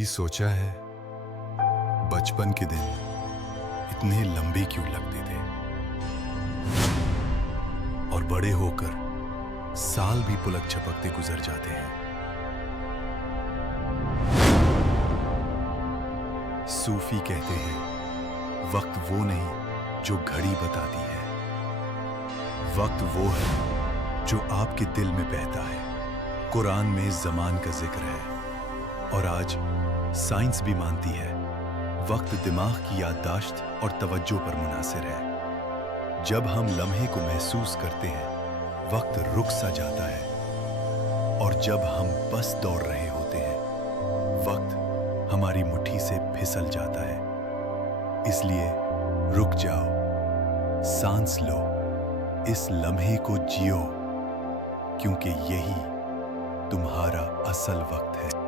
कभी सोचा है बचपन के दिन इतने लंबे क्यों लगते थे और बड़े होकर साल भी पुलक झपकते गुजर जाते हैं। सूफी कहते हैं वक्त वो नहीं जो घड़ी बताती है, वक्त वो है जो आपके दिल में बहता है। कुरान में ज़मान का जिक्र है और आज साइंस भी मानती है वक्त दिमाग की याददाश्त और तवज्जो पर मुनासिर है। जब हम लम्हे को महसूस करते हैं वक्त रुक सा जाता है और जब हम बस दौड़ रहे होते हैं वक्त हमारी मुट्ठी से फिसल जाता है। इसलिए रुक जाओ, सांस लो, इस लम्हे को जियो, क्योंकि यही तुम्हारा असल वक्त है।